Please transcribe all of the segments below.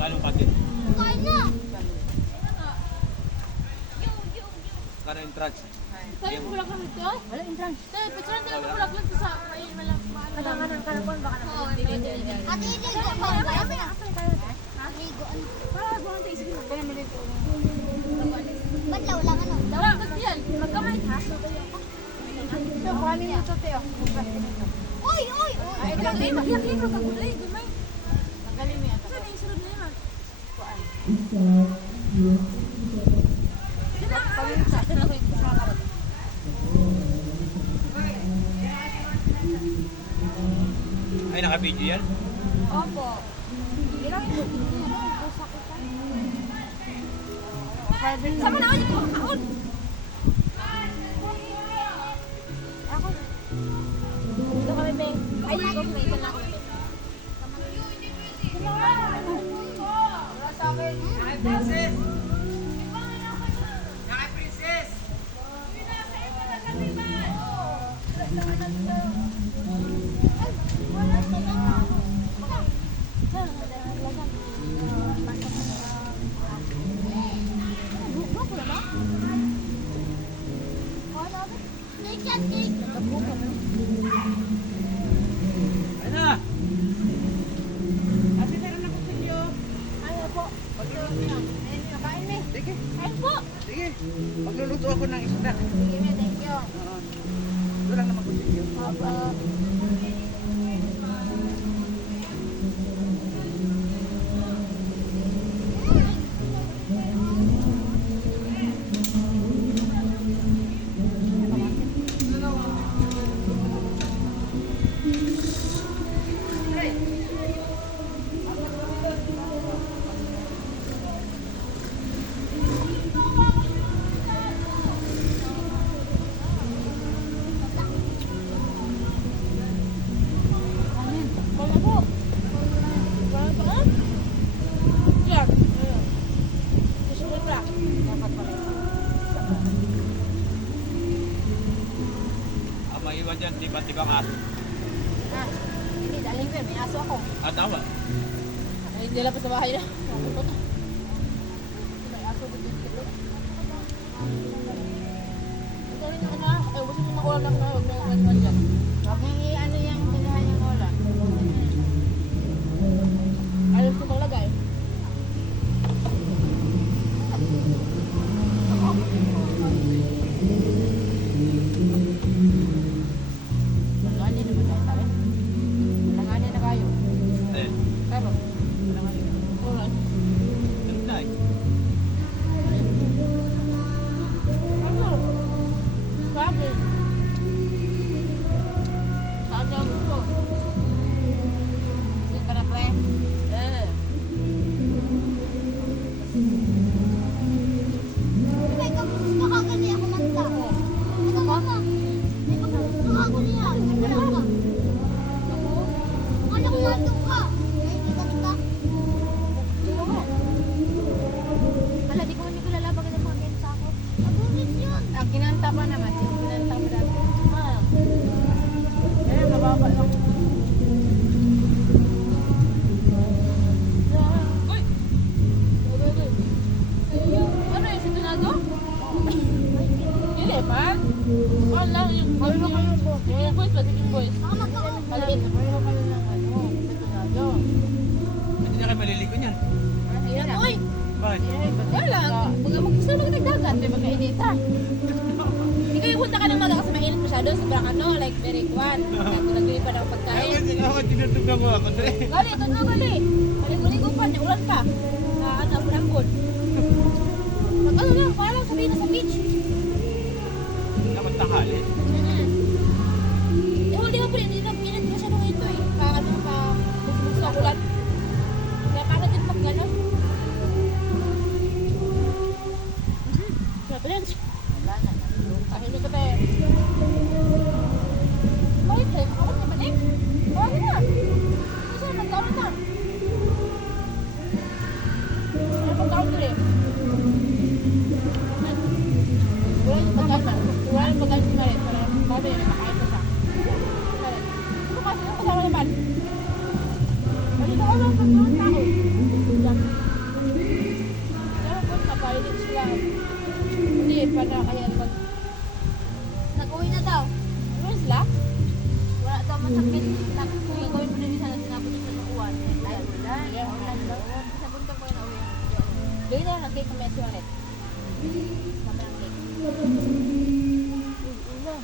Kanong patin? Kain na! Kano entrance? Tayo mo lang kami ito? Wala entrance. Tayo, picturean tayo mo lang sa ayun mo lang. Kadangan ka na po baka Oo, naman. hindi ganyan. Ate, iligo pa. Iligo. Para buwan tayo sige. Kaya mo dito. Badlaw lang ano? Dapat ba't yan? Magkamay ha? So, kuhanin mo ito, Teo. Uy! Uy! Ay, ito yung magyakin mo kagulay. Gumay. Tanggalin mo yan. Saan yung sunod na yan? Kuhaan. Diba? Saan ako yung kusakarot? Ay, naka-video yan? Opo. Ilang ito? Private Sama na ako yung kaon. Ako. Dito kami, Beng. Ay, dito kami. Ito lang ako. Wala sa akin. Princess! Naka princess! Ay na! Ate, meron ako sa inyo. Ano po? Nakain eh. Sige, Ay po. sige. Magluluto ako ng isda. Sige, me, thank you. Oo. Ito lang naman ko sa iyo. Opo. Wala po. Wala pa ka? Yan. Gusto ko pa. Dapat pala. Ang maiwan dyan, tiba-tiba ang aso. Ah, hindi, dahil ko may aso ako. Ah, tama. Ay, hindi lang pa sa bahay na. May aso dito. Ito rin ako na. Ay, gusto mo na ulam na. Huwag na yung dyan. Huwag niyang i-ano yung tinahan yung ulam. Alam ko maglagay. Langanin naman tayo tayo. Langanin na kayo. Eh, Pero, langanin. Wala. ganda eh. Ano? Sabi. Sabi ang gusto. Yung ka na, pre. Eh. May kamusta ka gali ako manta. Ito mama. May kamusta ka gali ako. Wala ka. Anak nandun ka. Ay, hindi ka kita. Sino mo? Wala, di ko kami kilala baga ng mga ganyan sa ako. Abulis yun. Ang kinanta pa naman, yung kinanta pa dati. Ah. Kaya mababa lang. Uy! Ano yung sinunado? Hindi, man. Wala, yung voice ba? Yung voice. Baka magkaroon. Maliit. Pareho kayo ng ano, betonado. Hindi na kayo maliligo niyan. Ayan, uy! Bakit? Wala, baga mag-gusto mag nagdagat, di ba kainita? Hindi kayo punta ka ng maga kasi mainit masyado, sobrang ano, like very kwan. Kaya kung nagbili pa ng pagkain. Ako, tinutugnan mo ako. Gali, ito na gali. Maligo-ligo pa, niya ulan pa. Na ano, Brambon. Mag ano lang, parang sabihin na sa beach. Dapat tanghali. Eh, hindi mo pa rin, hindi na pinat masyado ito eh. Ano, bubus sa ulan. Kaya parang din pag gano'n. Sabi rin, Wala na. tahimik ka tayo. Bakit eh? Ako naman eh. Bakit na? Kasi nagkaroon na. Ano pagkaroon ko rin? Wala yung pagkaroon na. Wala yung pagkaroon ko rin. Bili na lang ng cake kung may ulit. Mama ng cake. Ulam.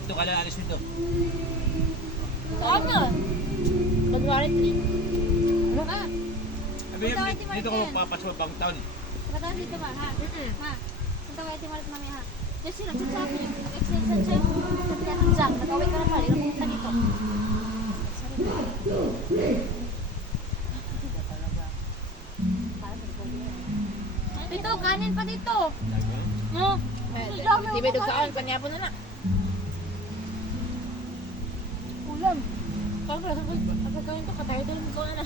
Ito ka lang alis nito. Saan yun? January 3. Ano ka? Sabi niya, dito ko magpapasok pang taon eh. Pagkatapos dito ma, ha? Ma, punta kayo Timalit mami ha. Kasi nagsasabi yung nag-extension siya. Sabi niya ng jam, nag-away ka na pala, ilang pumunta dito. Dito, kanin pa dito. No? Tibay dog kaon, panyapon na na. Ulam. Kaya pala, kapag gawin ko, katayo doon ko na.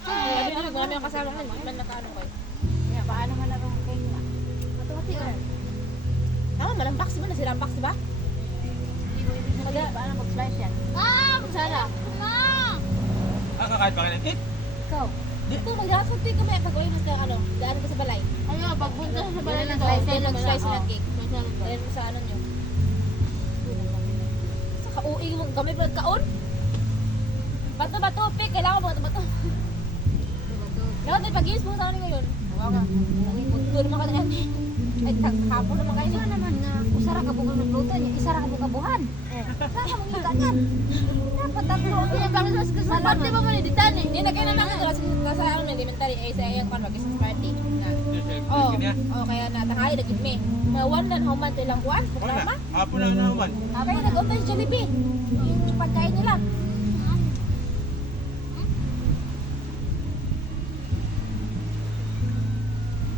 Sabi na, marami ang kasama ko, hindi man nakaano ko. Kaya paano man lang ang cake na? Mati-mati oh. Tama, malang box ba? Nasirang box ba? Hindi ko ibig sabihin, paano mag-slice yan? Sana. Ma! Kakain pa kayo ng cake? Ikaw. Ito, mag-rasulti kami pag uwi mas ka ano, daanan ka sa balay. Ayaw, pagpunta sa balay Daanan nito. ka, dahil mag-slice Oo. ng cake. Dahil mo sa ano nyo. Sa kauwi mo, kami pa kaon? Bato-bato, pik, kailangan mo bato-bato. Dapat tayo pag-iis mo sa ano ngayon. Huwag ka. Punto naman ka na yan. Ay, hapon naman kayo. Isa naman nga, usara ka bukan nagluto niya, isa ra ka bukan buhan. Saan ka mong ikanyan? Dapat tatlo ang pinapangin sa kasalanan. Party mo man, di tani. Hindi na kayo naman sa ano, elementary, ay sa iyang kwan, mag-isang party. Oh, oh, kaya natakay, naging me. Mawan lang, human to ilang kuwan, Wala. programa. Hapon na naman. Kaya nag-open yung Jollibee. Yung pagkain nila.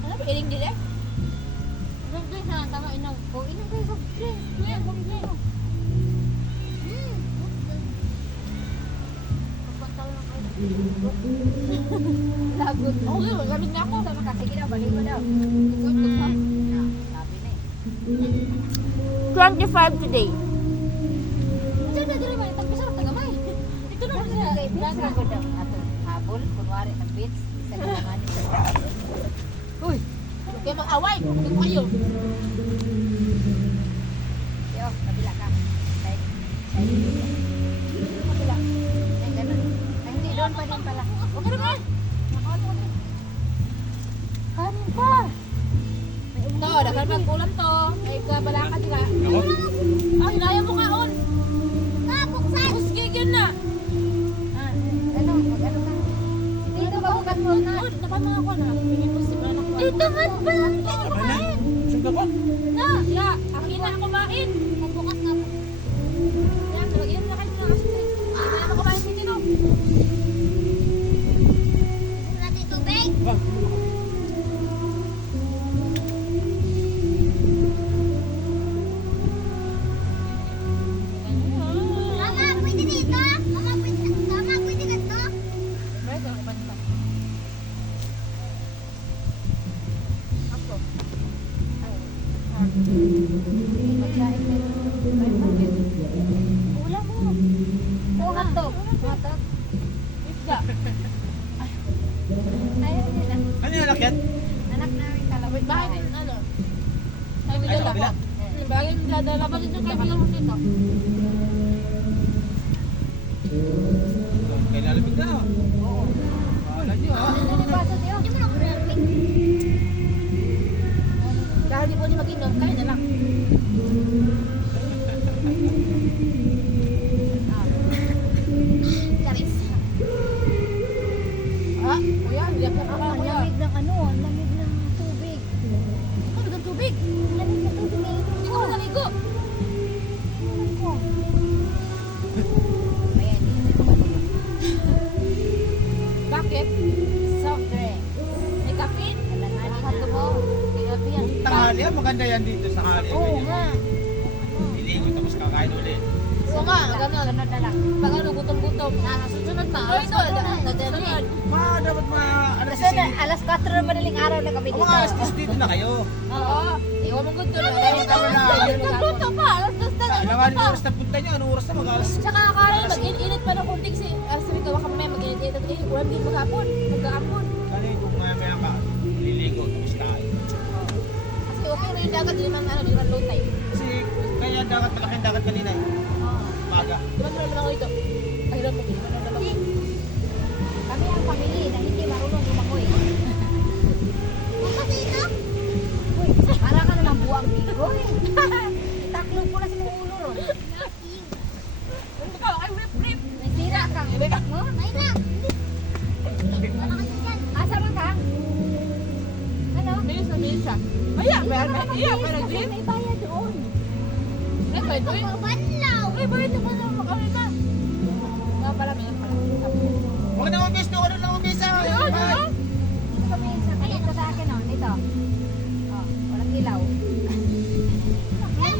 Ano ba, iling dili? Soft drinks na, tama inom. Oh, inom kayo soft drinks. Kuya, soft drinks. Pagpunta ko lang kayo. Lagot. Oo, gamit na ako. Sama ka, sige daw, balik mo daw. Good ha? Sabi na eh. 25 today. Diyan na diri man, tagpasarap tagamay. Ito naman Kasi sila. kay Beats na ko daw. Ato, habol, kunwari ng Beats. Isa na naman ito. Uy, kaya mag-away. Huwag kayo. Yo, kabila ka. Side. Side. Kabila. Ay, ganun. Ay, hindi doon pa din pala. Huwag ka naman. Kanin pa! Ito, dapat magkulam to. Ay, kabalaka sila. Ako? Ah, hinaya mo kaon. Buksan! Usgig yun na. Ah, ano, mag-ano ka? Dito ba bukat mo na? Oh, dapat mga kuwan ha. Pinipost mo na nakuha. Dito man pa! Ano na? Sunda ko? Na, ya, akin na kumain. Pagbukas na po. Yan, mag-inom na kayo na kasi. Akin na kumain si Tino. Gusto natin tubig? Wag. Mama, pwede dito? Mama, pwede dito? Right, ako ba ito? Ako. Magkain kayo. Ulam mo. Hotdog. Hotdog. Isda. Ayaw nila. Ano yung lakyan? Anak namin kalawit. Wait, bakit yung ano? Sabi Ay, sa nila kabila. ko. Bakit yung dadala ba dito kay bilang mo dito? Kaya lalamig na. Oo. Bahala niyo ha. Ano yung baso niyo? Hindi mo na kumapit. Dahil di po niyo mag-inom, kayo na lang. Charis. Ah, kuya, hindi ako kakakuya. Ang lamig ng ano, ang lamig ng tubig. Ano ng tubig? Lamig ng tubig na ito. Hindi ko naligo. Ayan, hindi ko matulog. Bakit? Soft drink. May kape? Alanganin Hato na. mo. Kaya yan. Tanghali yan, maganda yan dito sa hali. Oo nga. Iligo tapos kakain ulit. Oo nga, ganun. Sunod na lang. Pag ano, gutom-gutom. Susunod na. Ay, ito, Susunod. Dapat alas Kasi na, alas 4 na madaling araw na kami O dito. mga alas 10 dito na kayo. Oo. Iwan mong gusto na. tama na. Nagluto pa. Alas 2 na. Nangaling oras na punta niyo. Anong oras na mag-alas? Tsaka akala mag-init pa ng kunting si... sabi ka, baka mamaya mag-init. Eh, ulam din maghapon. Mag-aapon. Sana yung kung maya ka, liligo tapos kain. Kasi okay na yung dagat. Hindi naman ano, hindi naman low tide. Kasi kaya dagat, malaking dagat kanina eh. Oo. Maga. Di ba ito. Ay, hirap ko. Ano na lang. Kami ang pamilya na hindi marunong lumangoy. Kasi ito? Uy, para ka naman buwang bigoy. Taklong ko na sa mga ulo ron. Ikaw, ay rip. May sira kang utak mo. Ay na! Wala kasi yan. Asa man ka? Ano? Bilis na bilis siya. Maya, Hindi ka iya, naman pero kasi grip. may bayad doon. Ay, pwede. Pagbabanlaw! Ay, bayad na ba na makawin na? Mga pala, may pala. Huwag na mabis, no? Ano lang mabis ah. Ay, ano? Kami sa ito sa akin oh, ito. Oh, walang ilaw. Ay,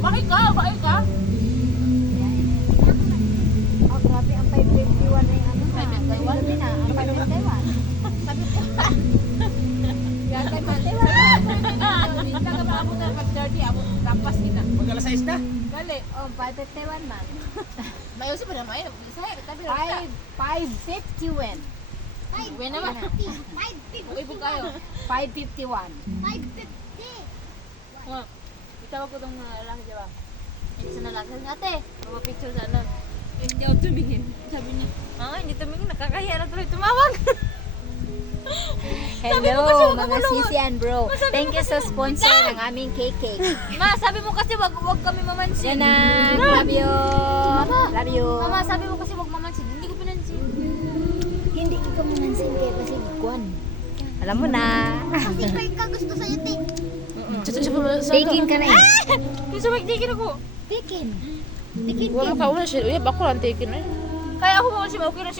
bakit ka? Oh, grabe ang 551 na yung ano na. 551? Ganun din ah, ang 551. Sabi ko, Yan, kay Mate. Hindi ka ba ako na mag-30, ako rampas kita. Mag alas 6 na. Gali. oh, 551 man. Mayosi pa naman, isa, tabi lang siya. 551. Uwi naman. 550. Uwi po kayo. 551. 550. Oh, itawag ko itong lalaki, diba? Hindi sa lalaki. Sabi niya, ate, mapapicture sa ano. Hindi ako tumingin. Sabi niya, hindi tumingin, nakakahiya na tuloy tumawag. Hello, mga sisi and bro. Thank you sa sponsor ng aming cake. Ma, sabi mo kasi wag kami mamansin. Yan na, love you. Love you. Mama, sabi mo kasi wag mamansin. Hindi ko pinansin. Hindi ikaw manansin kayo kasi iguan. Alam mo na. Kasi break ka gusto sa'yo, te. Taking ka na eh. Yung sa mic, taking ako. Taking. Wala ka una siya. Uy, bako lang taking eh. Kaya ako mamansin, okay na siya.